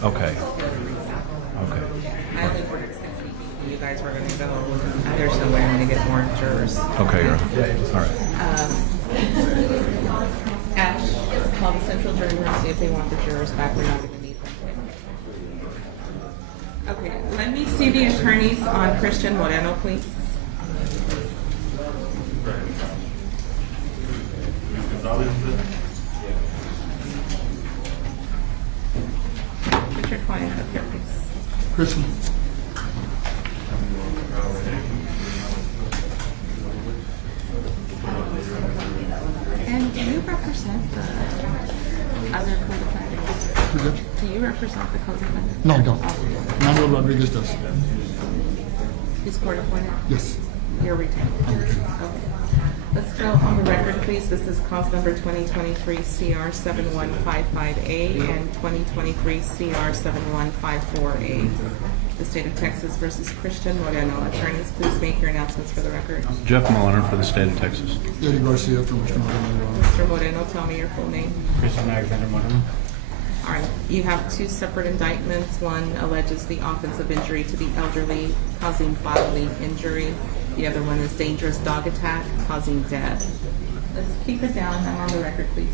Okay. Okay. I only ordered 6 people. You guys were going to go. There's no way I'm going to get more jurors. Okay, you're all right. Ash, call the central jury room, see if they want the jurors back. We're not going to need them. Okay, let me see the attorneys on Christian Moreno, please. Put your client up here, please. Christian. And do you represent the other co-defendants? Who's that? Do you represent the co-defendants? No, I don't. Manuel Rodriguez does. He's court appointed? Yes. You're retained. I'm retained. Okay. Let's go on the record, please. This is cause number 2023 CR 7155A and 2023 CR 7154A. The state of Texas versus Christian Moreno. Attorneys, please make your announcements for the record. Jeff Mulliner for the state of Texas. Eddie Garcia from Mr. Moreno. Mr. Moreno, tell me your full name. Christian Alexander Moreno. All right. You have 2 separate indictments. One alleges the offensive injury to the elderly causing bodily injury. The other one is dangerous dog attack causing death. Let's keep it down. I'm on the record, please.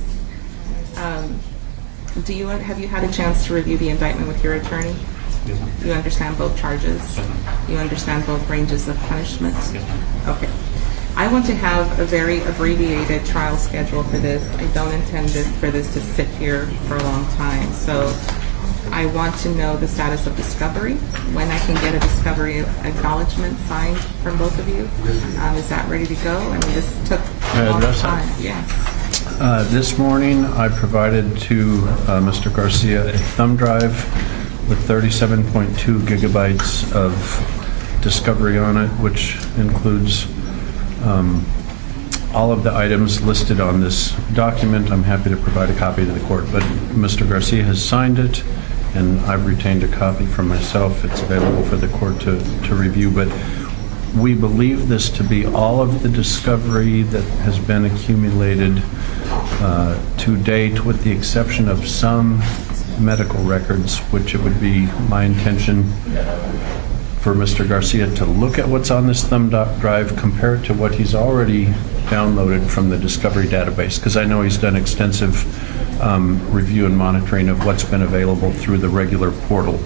Have you had a chance to review the indictment with your attorney? Yes, ma'am. You understand both charges? Yes, ma'am. You understand both ranges of punishment? Yes, ma'am. Okay. I want to have a very abbreviated trial schedule for this. I don't intend for this to sit here for a long time. So I want to know the status of discovery, when I can get a discovery acknowledgement signed from both of you. Is that ready to go? I mean, this took a long address that? time. Yes. This morning, I provided to Mr. Garcia a thumb drive with 37.2 gigabytes of discovery on it, which includes all of the items listed on this document. I'm happy to provide a copy to the court, but Mr. Garcia has signed it, and I've retained a copy for myself. It's available for the court to review, but we believe this to be all of the discovery that has been accumulated to date, with the exception of some medical records, which it would be my intention for Mr. Garcia to look at what's on this thumb drive, compare it to what he's already downloaded from the discovery database, because I know he's done extensive review and monitoring of what's been available through the regular portal.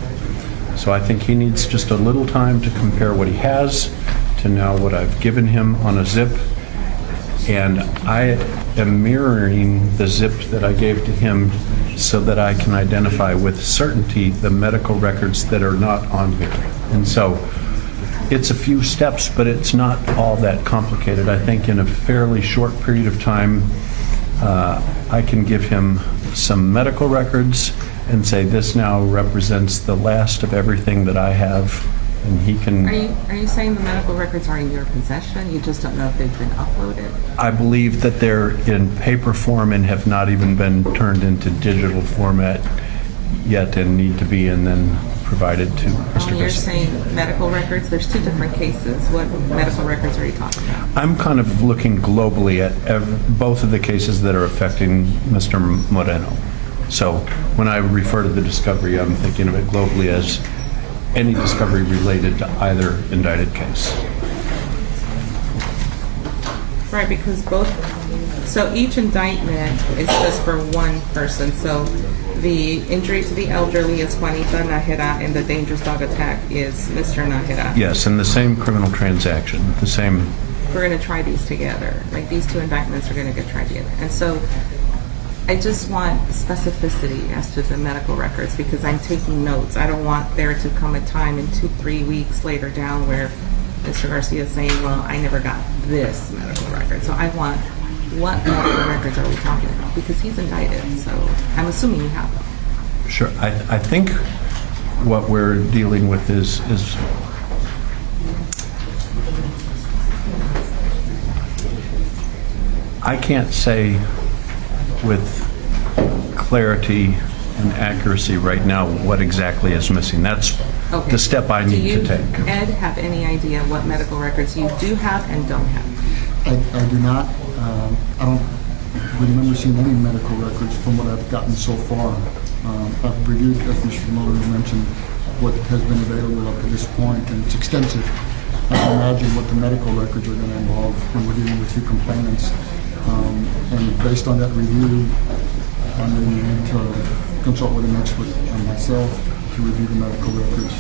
So I think he needs just a little time to compare what he has to now what I've given him on a zip. And I am mirroring the zip that I gave to him so that I can identify with certainty the medical records that are not on here. And so it's a few steps, but it's not all that complicated. I think in a fairly short period of time, I can give him some medical records and say this now represents the last of everything that I have, and he can... Are you saying the medical records are in your possession? You just don't know if they've been uploaded? I believe that they're in paper form and have not even been turned into digital format yet, and need to be and then provided to Mr. When you're saying medical records, there's 2 different cases. What medical records are you talking about? I'm kind of looking globally at both of the cases that are affecting Mr. Moreno. So when I refer to the discovery, I'm thinking of it globally as any discovery related to either indicted case. Right, because so each indictment is just for one person. So the injury to the elderly is Juanita Nájera, and the dangerous dog attack is Mr. Nájera. Yes, and the same criminal transaction, the same. We're going to try these together. Like, these 2 indictments are going to get tried together. And so I just want specificity as to the medical records, because I'm taking notes. I don't want there to come a time in 2-3 weeks later down where Mr. Garcia is saying, well, I never got this medical record. So I want, what medical records are we talking about? Because he's indicted, so I'm assuming you have them. Sure. I think what we're dealing with is I can't say with clarity an accuracy right now, what exactly is missing. That's Okay. the step I need to take. Do you, Ed, have any idea what medical records you do have and don't have? I do not, I don't remember seeing any medical records from what I've gotten so far. I've reviewed, as Mr. Moreno mentioned, what has been available up to this point, and it's extensive. I can imagine what the medical records are going to involve when we're dealing with two complainants. And based on that review, I'm going to need to consult with an expert and myself to review the medical records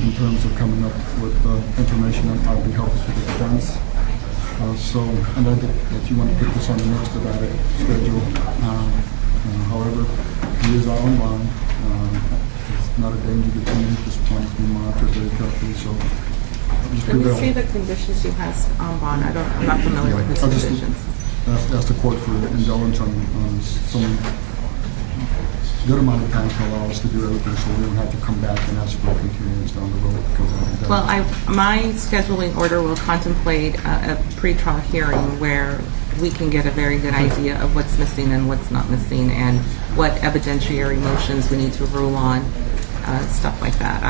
in terms of coming up with information that might be helpful to the defense. So I know that you want to put this on the expedited schedule. However, he is out on bond. It's not a danger to him at this point. It's being monitored very carefully. So just Let me prevail. see the conditions he has on bond. I'm not familiar with his I'll just conditions. ask the court for indulgence on some good amount of time to allow us to do everything, so we don't have to come back and ask for a continuance down the road. Because I think that- Well, my scheduling order will contemplate a pretrial hearing where we can get a very good idea of what's missing and what's not missing and what evidentiary motions we need to rule on, stuff like that.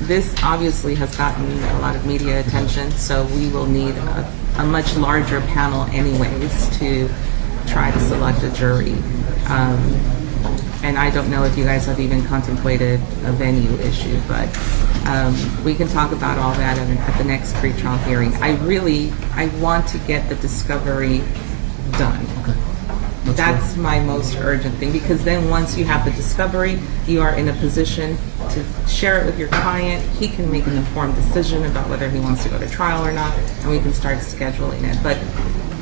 This obviously has gotten a lot of media attention, so we will need a much larger panel anyways to try to select a jury. And I don't know if you guys have even contemplated a venue issue, but we can talk about all that at the next pretrial hearing. I want to get the discovery done. That's my most urgent thing, because then once you have the discovery, you are in a position to share it with your client. He can make an informed decision about whether he wants to go to trial or not, and we can start scheduling it. But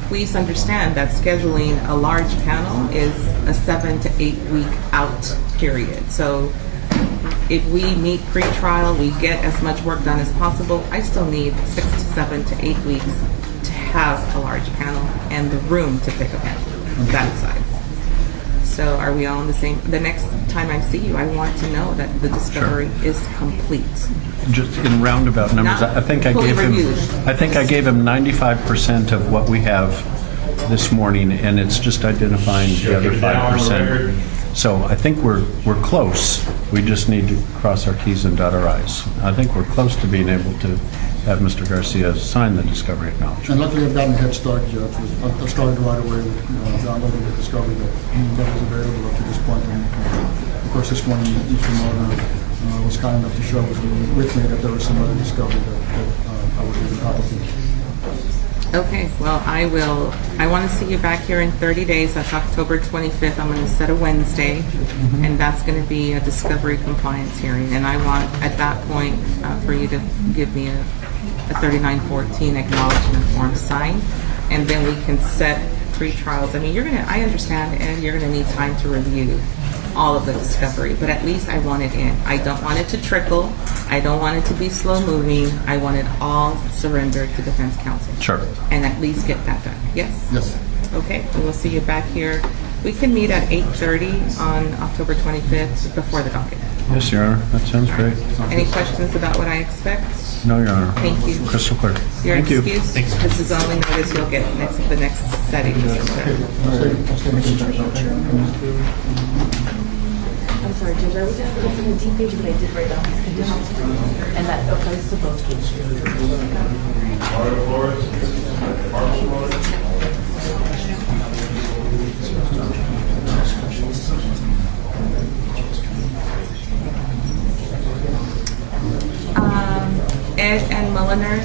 please understand that scheduling a large panel is a 7 to 8 week out period. So if we meet pre-trial, we get as much work done as possible. I still need 6 to 7 to 8 weeks to have a large panel and the room to pick a panel that size. So are we all in the same? The next time I see you, I want to know that the discovery is complete. Just in roundabout numbers, Not I think I fully gave him. reviewed. I think I gave him 95% of what we have this morning, and it's just identifying the other 5%. So I think we're close. We just need to cross our T's and dot our I's. I think we're close to being able to have Mr. Garcia sign the discovery acknowledgement. And luckily, I've gotten a head start, Judge. I started right away with downloading the discovery that was available up to this point. And of course, this morning, Mr. Moreno was kind enough to show with me that there was some other discovery that I was even probably. Okay, well, I want to see you back here in 30 days. That's October 25th. I'm going to set a Wednesday, and that's going to be a discovery compliance hearing. And I want, at that point, for you to give me a 3914 acknowledgement form signed, and then we can set pre-trials. I mean, I understand, and you're going to need time to review all of the discovery, but at least I want it in. I don't want it to trickle. I don't want it to be slow moving. I want it all surrendered to defense counsel. Sure. And at least get that done. Yes? Yes. Okay, and we'll see you back here. We can meet at 8:30 on October 25th before the docket. Yes, Your Honor. That sounds great. Any questions about what I expect? No, Your Honor. Thank you. Crystal clear. Your Thank you. excuse? This is the only notice you'll get the next setting. I'm sorry, Judge, I was just looking at the D page, but I did write down these conditions for you, and that applies to both cases. Ed and Mulliner,